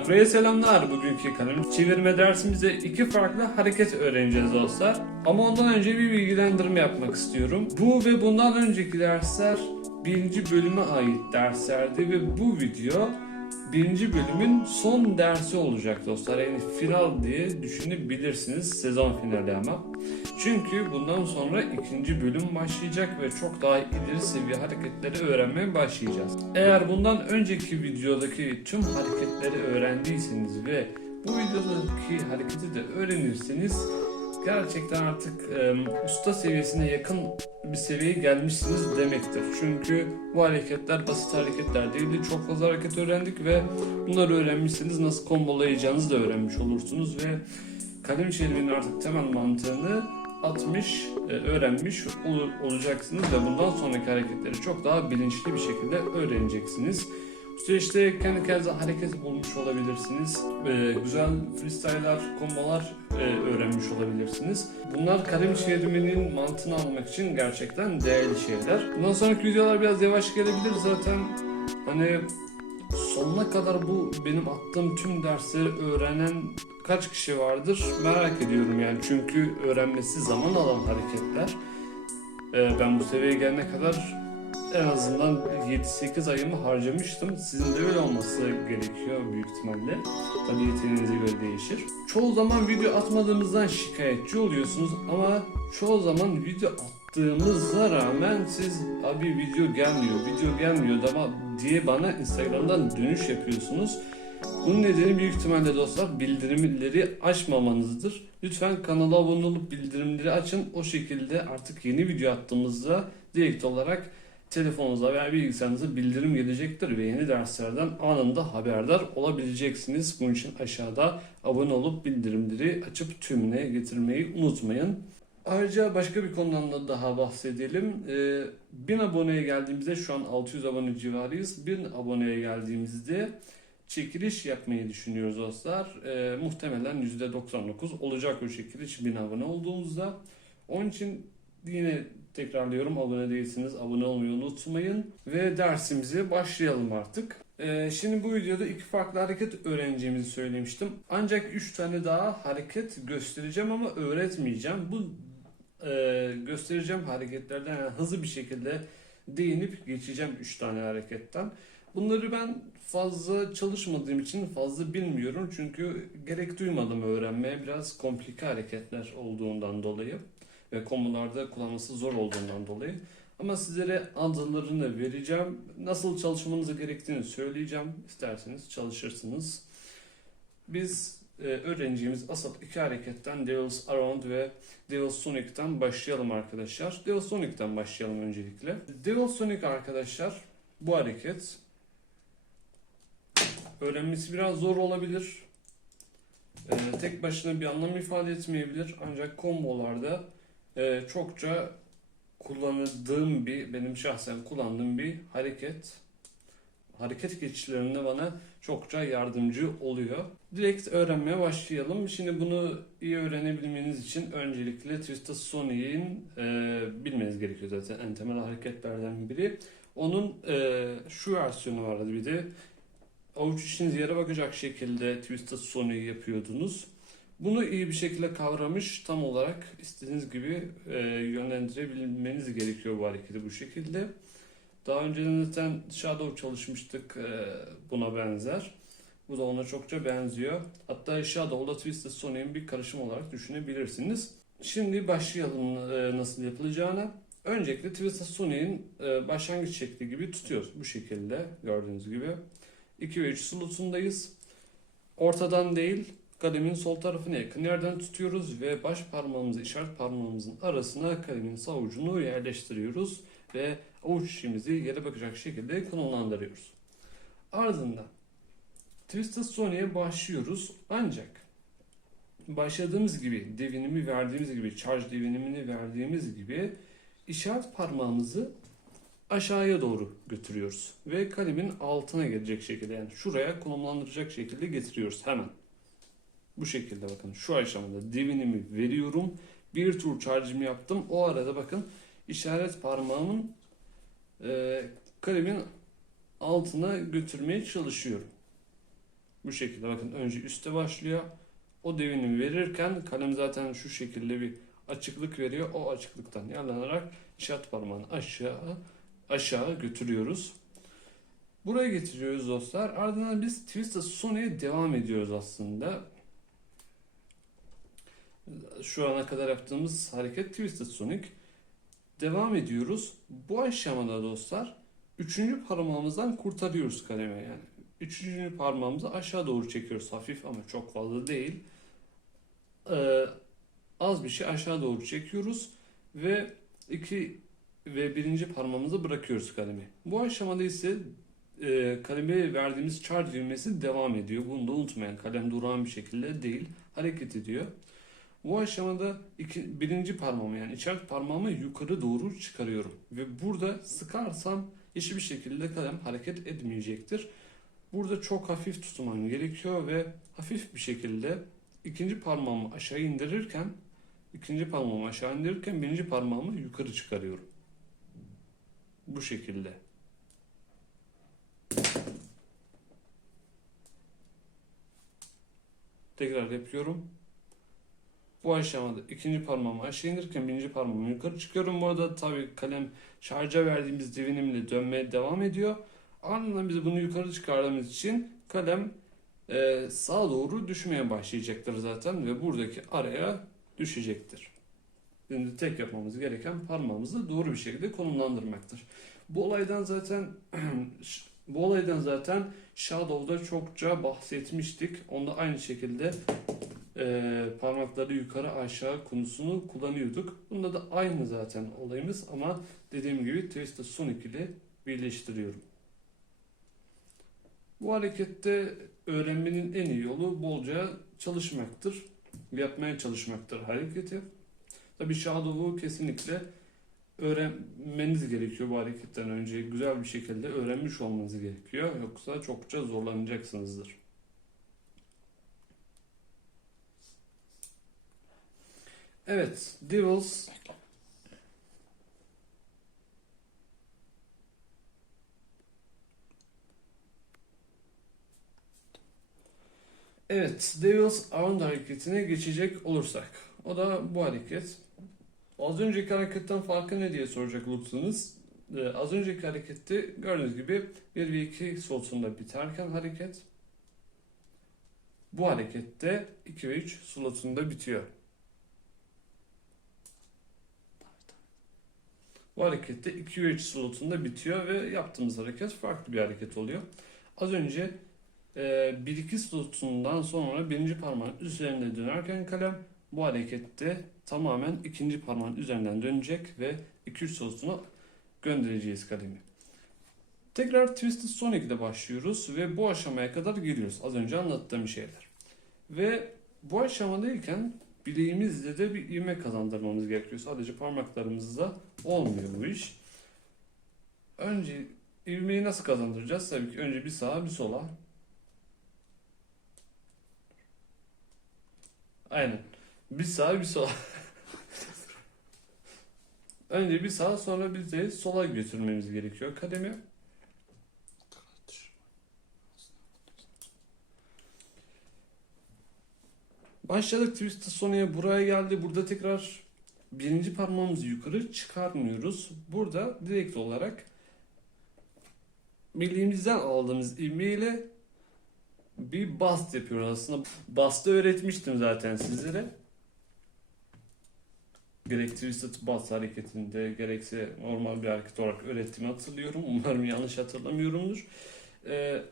Makroya selamlar. Bugünkü kalem çevirme dersimizde iki farklı hareket öğreneceğiz dostlar. Ama ondan önce bir bilgilendirme yapmak istiyorum. Bu ve bundan önceki dersler birinci bölüme ait derslerdi ve bu video birinci bölümün son dersi olacak dostlar. Yani final diye düşünebilirsiniz. Sezon finali ama. Çünkü bundan sonra ikinci bölüm başlayacak ve çok daha ileri seviye hareketleri öğrenmeye başlayacağız. Eğer bundan önceki videodaki tüm hareketleri öğrendiyseniz ve bu videodaki hareketi de öğrenirseniz gerçekten artık e, usta seviyesine yakın bir seviyeye gelmişsiniz demektir. Çünkü bu hareketler basit hareketler değildi. Çok fazla hareket öğrendik ve bunları öğrenmişseniz nasıl kombolayacağınızı da öğrenmiş olursunuz ve kalem çevirmenin artık temel mantığını atmış, e, öğrenmiş ol- olacaksınız ve bundan sonraki hareketleri çok daha bilinçli bir şekilde öğreneceksiniz. Süreçte kendi kendinize hareket bulmuş olabilirsiniz. E, güzel freestyle'lar, kombolar e, öğrenmiş olabilirsiniz. Bunlar kalem çevirmenin mantığını almak için gerçekten değerli şeyler. Bundan sonraki videolar biraz yavaş gelebilir zaten. Hani sonuna kadar bu benim attığım tüm dersleri öğrenen kaç kişi vardır merak ediyorum yani çünkü öğrenmesi zaman alan hareketler. Ee, ben bu seviyeye gelene kadar en azından 7-8 ayımı harcamıştım. Sizin de öyle olması gerekiyor büyük ihtimalle. Tabii yeteneğinize göre değişir. Çoğu zaman video atmadığımızdan şikayetçi oluyorsunuz ama çoğu zaman video attığımıza rağmen siz abi video gelmiyor, video gelmiyor ama diye bana Instagram'dan dönüş yapıyorsunuz. Bunun nedeni büyük ihtimalle dostlar bildirimleri açmamanızdır. Lütfen kanala abone olup bildirimleri açın. O şekilde artık yeni video attığımızda direkt olarak telefonunuza veya bilgisayarınıza bildirim gelecektir ve yeni derslerden anında haberdar olabileceksiniz. Bunun için aşağıda abone olup bildirimleri açıp tümüne getirmeyi unutmayın. Ayrıca başka bir konudan da daha bahsedelim. Ee, 1000 aboneye geldiğimizde şu an 600 abone civarıyız. 1000 aboneye geldiğimizde çekiliş yapmayı düşünüyoruz dostlar. Ee, muhtemelen %99 olacak o çekiliş 1000 abone olduğumuzda. Onun için yine tekrarlıyorum abone değilseniz abone olmayı unutmayın. Ve dersimize başlayalım artık. Ee, şimdi bu videoda iki farklı hareket öğreneceğimizi söylemiştim. Ancak 3 tane daha hareket göstereceğim ama öğretmeyeceğim. Bu e, göstereceğim hareketlerden yani hızlı bir şekilde değinip geçeceğim 3 tane hareketten. Bunları ben fazla çalışmadığım için fazla bilmiyorum çünkü gerek duymadım öğrenmeye biraz komplike hareketler olduğundan dolayı ve konularda kullanması zor olduğundan dolayı. Ama sizlere adlarını vereceğim. Nasıl çalışmanız gerektiğini söyleyeceğim. İsterseniz çalışırsınız. Biz e, öğreneceğimiz asıl iki hareketten Devil's Around ve Devil's Sonic'ten başlayalım arkadaşlar. Devil's Sonic'ten başlayalım öncelikle. Devil's Sonic arkadaşlar bu hareket öğrenmesi biraz zor olabilir. Ee, tek başına bir anlam ifade etmeyebilir ancak kombolarda e, çokça kullandığım bir benim şahsen kullandığım bir hareket. Hareket geçişlerinde bana çokça yardımcı oluyor. Direkt öğrenmeye başlayalım. Şimdi bunu iyi öğrenebilmeniz için öncelikle Twisted Sonic'in e, bilmeniz gerekiyor zaten en temel hareketlerden biri. Onun e, şu versiyonu vardı bir de avuç içiniz yere bakacak şekilde Twisted Sonic'i yapıyordunuz. Bunu iyi bir şekilde kavramış tam olarak istediğiniz gibi e, yönlendirebilmeniz gerekiyor bu hareketi bu şekilde. Daha önceden zaten Shadow çalışmıştık e, buna benzer. Bu da ona çokça benziyor. Hatta Shadow'la Twisted Sonic'in bir karışım olarak düşünebilirsiniz. Şimdi başlayalım e, nasıl yapılacağına. Öncelikle Twisted Sonic'in e, başlangıç şekli gibi tutuyoruz. Bu şekilde gördüğünüz gibi. 2 ve 3 slotundayız. Ortadan değil, kalemin sol tarafına yakın yerden tutuyoruz ve baş parmağımızı işaret parmağımızın arasına kalemin sağ ucunu yerleştiriyoruz ve avuç içimizi yere bakacak şekilde konumlandırıyoruz. Ardından Twisted Sonic'e başlıyoruz ancak başladığımız gibi devinimi verdiğimiz gibi charge devinimini verdiğimiz gibi işaret parmağımızı aşağıya doğru götürüyoruz ve kalemin altına gelecek şekilde yani şuraya konumlandıracak şekilde getiriyoruz hemen. Bu şekilde bakın şu aşamada divinimi veriyorum. Bir tur charge'ımı yaptım. O arada bakın işaret parmağımın e, kalemin altına götürmeye çalışıyorum. Bu şekilde bakın önce üste başlıyor. O devinimi verirken kalem zaten şu şekilde bir açıklık veriyor. O açıklıktan yararlanarak işaret parmağını aşağı aşağı götürüyoruz. Buraya getiriyoruz dostlar. Ardından biz Twisted Sony'e devam ediyoruz aslında. Şu ana kadar yaptığımız hareket Twisted Sonic. Devam ediyoruz. Bu aşamada dostlar üçüncü parmağımızdan kurtarıyoruz kalemi yani. Üçüncü parmağımızı aşağı doğru çekiyoruz hafif ama çok fazla değil. Ee, az bir şey aşağı doğru çekiyoruz ve iki ve birinci parmağımızı bırakıyoruz kalemi. Bu aşamada ise e, kaleme verdiğimiz charge düğmesi devam ediyor. Bunu da unutmayın. Kalem durağan bir şekilde değil, hareket ediyor. Bu aşamada iki, birinci parmağımı yani işaret parmağımı yukarı doğru çıkarıyorum. Ve burada sıkarsam hiçbir şekilde kalem hareket etmeyecektir. Burada çok hafif tutmam gerekiyor ve hafif bir şekilde ikinci parmağımı aşağı indirirken ikinci parmağımı aşağı indirirken birinci parmağımı yukarı çıkarıyorum. Bu şekilde. Tekrar yapıyorum. Bu aşamada ikinci parmağımı aşağı indirirken birinci parmağımı yukarı çıkıyorum. Bu arada tabii kalem şarja verdiğimiz devinimle dönmeye devam ediyor. Ardından biz bunu yukarı çıkardığımız için kalem e, sağa doğru düşmeye başlayacaktır zaten ve buradaki araya düşecektir. Şimdi tek yapmamız gereken parmağımızı doğru bir şekilde konumlandırmaktır. Bu olaydan zaten bu olaydan zaten Shadow'da çokça bahsetmiştik. Onda aynı şekilde e, parmakları yukarı aşağı konusunu kullanıyorduk. Bunda da aynı zaten olayımız ama dediğim gibi Twisted Sonic ile birleştiriyorum. Bu harekette öğrenmenin en iyi yolu bolca çalışmaktır. Yapmaya çalışmaktır hareketi. Tabi Shadow'u kesinlikle öğrenmeniz gerekiyor bu hareketten önce. Güzel bir şekilde öğrenmiş olmanız gerekiyor. Yoksa çokça zorlanacaksınızdır. Evet, Devils Evet, Devils Around hareketine geçecek olursak. O da bu hareket. Az önceki hareketten farkı ne diye soracak olursanız. Ee, az önceki harekette gördüğünüz gibi 1 ve 2 slotunda biterken hareket. Bu harekette 2 ve 3 slotunda bitiyor. Bu harekette 2 ve 3 slotunda bitiyor ve yaptığımız hareket farklı bir hareket oluyor. Az önce 1-2 slotundan sonra birinci parmağın üzerinde dönerken kalem bu harekette tamamen ikinci parmağın üzerinden dönecek ve 2-3 slotuna göndereceğiz kalemi. Tekrar Twisted Sonic ile başlıyoruz ve bu aşamaya kadar geliyoruz. Az önce anlattığım şeyler. Ve bu aşamadayken bileğimizle de bir ivme kazandırmamız gerekiyor. Sadece parmaklarımızla olmuyor bu iş. Önce ivmeyi nasıl kazandıracağız? Tabii ki önce bir sağa bir sola. Aynen. Bir sağa bir sola. önce bir sağa sonra bir de sola götürmemiz gerekiyor kalemi. Başladık Twisted Sonic'e buraya geldi. Burada tekrar birinci parmağımızı yukarı çıkarmıyoruz. Burada direkt olarak bileğimizden aldığımız ivmeyle bir bast yapıyoruz aslında. Bastı öğretmiştim zaten sizlere. Gerek Twisted Bast hareketinde gerekse normal bir hareket olarak öğrettiğimi hatırlıyorum. Umarım yanlış hatırlamıyorumdur. Ee,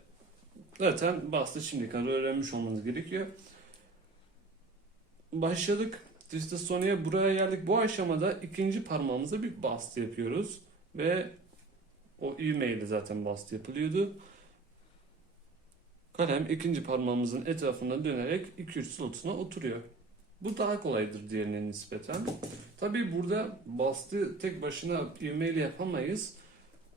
zaten Bast'ı şimdiye kadar öğrenmiş olmanız gerekiyor başladık. Twisted Sonic'e buraya geldik. Bu aşamada ikinci parmağımıza bir bastı yapıyoruz. Ve o ivmeyle zaten bastı yapılıyordu. Kalem ikinci parmağımızın etrafına dönerek 2-3 slotuna oturuyor. Bu daha kolaydır diğerine nispeten. Tabi burada bastı tek başına ivmeyle yapamayız.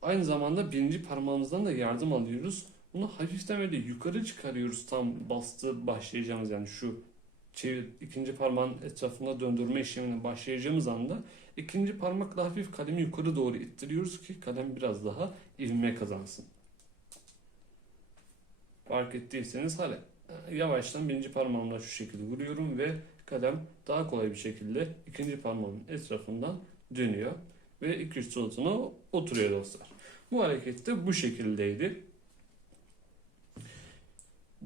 Aynı zamanda birinci parmağımızdan da yardım alıyoruz. Bunu hafiften böyle yukarı çıkarıyoruz tam bastı başlayacağımız yani şu çevir, ikinci parmağın etrafında döndürme işlemine başlayacağımız anda ikinci parmakla hafif kalemi yukarı doğru ittiriyoruz ki kalem biraz daha ivme kazansın. Fark ettiyseniz hadi yavaştan birinci parmağımla şu şekilde vuruyorum ve kalem daha kolay bir şekilde ikinci parmağımın etrafından dönüyor ve iki üç slotuna oturuyor dostlar. Bu hareket de bu şekildeydi.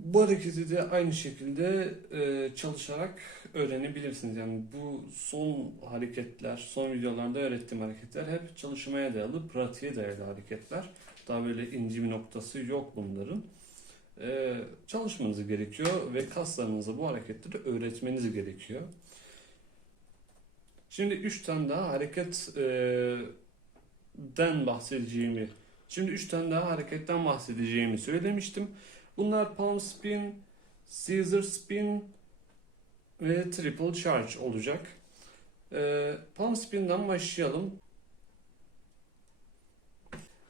Bu hareketi de aynı şekilde e, çalışarak öğrenebilirsiniz. Yani bu son hareketler, son videolarda öğrettiğim hareketler hep çalışmaya dayalı, pratiğe dayalı hareketler. Daha böyle ince bir noktası yok bunların. E, çalışmanız gerekiyor ve kaslarınıza bu hareketleri öğretmeniz gerekiyor. Şimdi 3 tane daha hareket e, bahsedeceğimi, şimdi 3 tane daha hareketten bahsedeceğimi söylemiştim. Bunlar palm spin, Caesar spin ve triple charge olacak. Ee, palm spin'den başlayalım.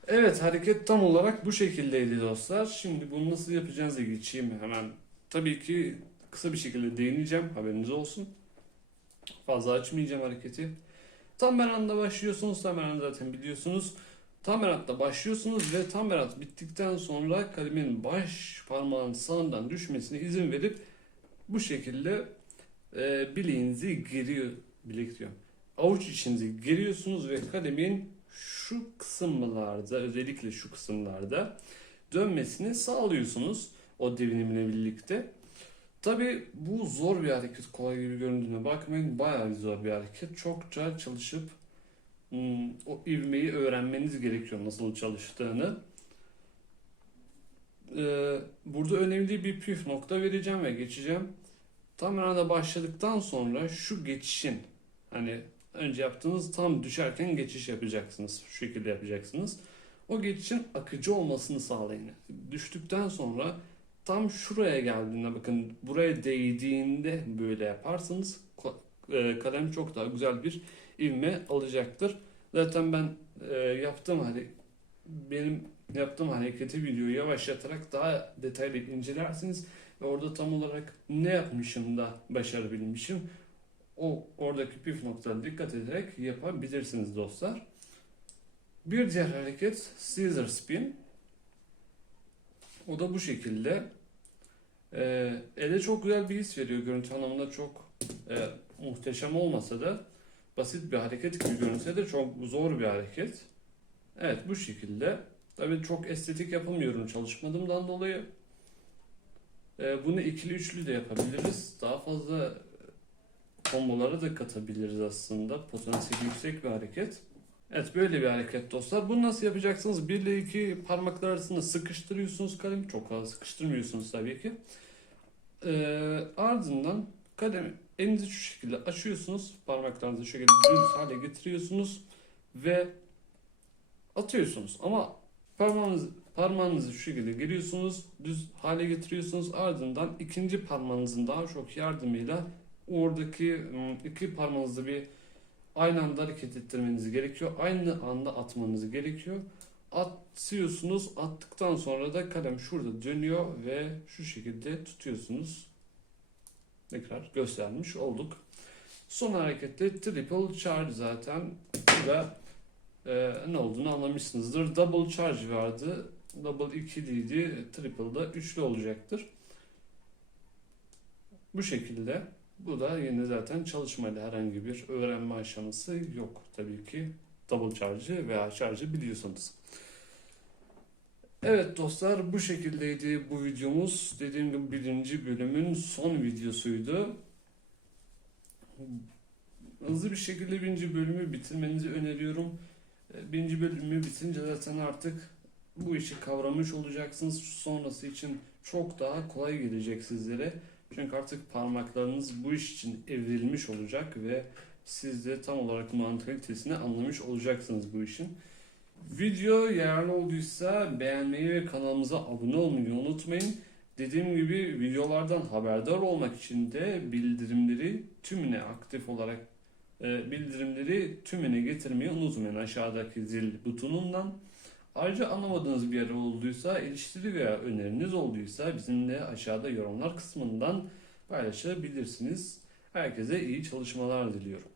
Evet hareket tam olarak bu şekildeydi dostlar. Şimdi bunu nasıl yapacağınıza geçeyim hemen. Tabii ki kısa bir şekilde değineceğim haberiniz olsun. Fazla açmayacağım hareketi. Tam bir anda başlıyorsunuz. Tam bir anda zaten biliyorsunuz. Tam beratta başlıyorsunuz ve tam berat bittikten sonra kalemin baş parmağın sağından düşmesine izin verip bu şekilde e, bileğinizi geriyor, bilek diyorum. Avuç içinizi geriyorsunuz ve kalemin şu kısımlarda özellikle şu kısımlarda dönmesini sağlıyorsunuz o devinimle birlikte. Tabi bu zor bir hareket kolay gibi göründüğüne bakmayın bayağı zor bir hareket. Çokça çalışıp o ivmeyi öğrenmeniz gerekiyor nasıl çalıştığını. Ee, burada önemli bir püf nokta vereceğim ve geçeceğim. Tam arada başladıktan sonra şu geçişin hani önce yaptığınız tam düşerken geçiş yapacaksınız. Şu şekilde yapacaksınız. O geçişin akıcı olmasını sağlayın. Düştükten sonra tam şuraya geldiğinde bakın buraya değdiğinde böyle yaparsanız e, kalem çok daha güzel bir ivme alacaktır. Zaten ben e, yaptığım hani benim yaptığım hareketi videoyu yavaşlatarak daha detaylı incelersiniz ve orada tam olarak ne yapmışım da başarabilmişim o oradaki püf noktalara dikkat ederek yapabilirsiniz dostlar. Bir diğer hareket Caesar Spin. O da bu şekilde. Ee, ele çok güzel bir his veriyor. Görüntü anlamında çok e, muhteşem olmasa da basit bir hareket gibi görünse de çok zor bir hareket. Evet bu şekilde. Tabii çok estetik yapamıyorum çalışmadığımdan dolayı. Ee, bunu ikili üçlü de yapabiliriz. Daha fazla kombolara da katabiliriz aslında. Potansiyeli yüksek bir hareket. Evet böyle bir hareket dostlar. Bunu nasıl yapacaksınız? Bir ile iki parmaklar arasında sıkıştırıyorsunuz kalemi. Çok fazla sıkıştırmıyorsunuz tabii ki. Ee, ardından kalemi elinizi şu şekilde açıyorsunuz. Parmaklarınızı şu şekilde düz hale getiriyorsunuz. Ve atıyorsunuz. Ama parmağınızı, parmağınızı şu şekilde giriyorsunuz. Düz hale getiriyorsunuz. Ardından ikinci parmağınızın daha çok yardımıyla oradaki iki parmağınızı bir aynı anda hareket ettirmeniz gerekiyor. Aynı anda atmanız gerekiyor. Atıyorsunuz. Attıktan sonra da kalem şurada dönüyor ve şu şekilde tutuyorsunuz. Tekrar göstermiş olduk. Son harekette triple charge zaten. Burada e, ne olduğunu anlamışsınızdır. Double charge vardı. Double ikiliydi. Triple da üçlü olacaktır. Bu şekilde. Bu da yine zaten çalışmayla herhangi bir öğrenme aşaması yok tabii ki. Double charge'ı veya charge'ı biliyorsanız. Evet dostlar bu şekildeydi bu videomuz. Dediğim gibi birinci bölümün son videosuydu. Hızlı bir şekilde birinci bölümü bitirmenizi öneriyorum. Birinci bölümü bitince zaten artık bu işi kavramış olacaksınız. Sonrası için çok daha kolay gelecek sizlere. Çünkü artık parmaklarınız bu iş için evrilmiş olacak ve siz de tam olarak mantalitesini anlamış olacaksınız bu işin. Video yararlı olduysa beğenmeyi ve kanalımıza abone olmayı unutmayın. Dediğim gibi videolardan haberdar olmak için de bildirimleri tümüne aktif olarak e, bildirimleri tümüne getirmeyi unutmayın aşağıdaki zil butonundan. Ayrıca anlamadığınız bir yer olduysa, eleştiri veya öneriniz olduysa bizimle aşağıda yorumlar kısmından paylaşabilirsiniz. Herkese iyi çalışmalar diliyorum.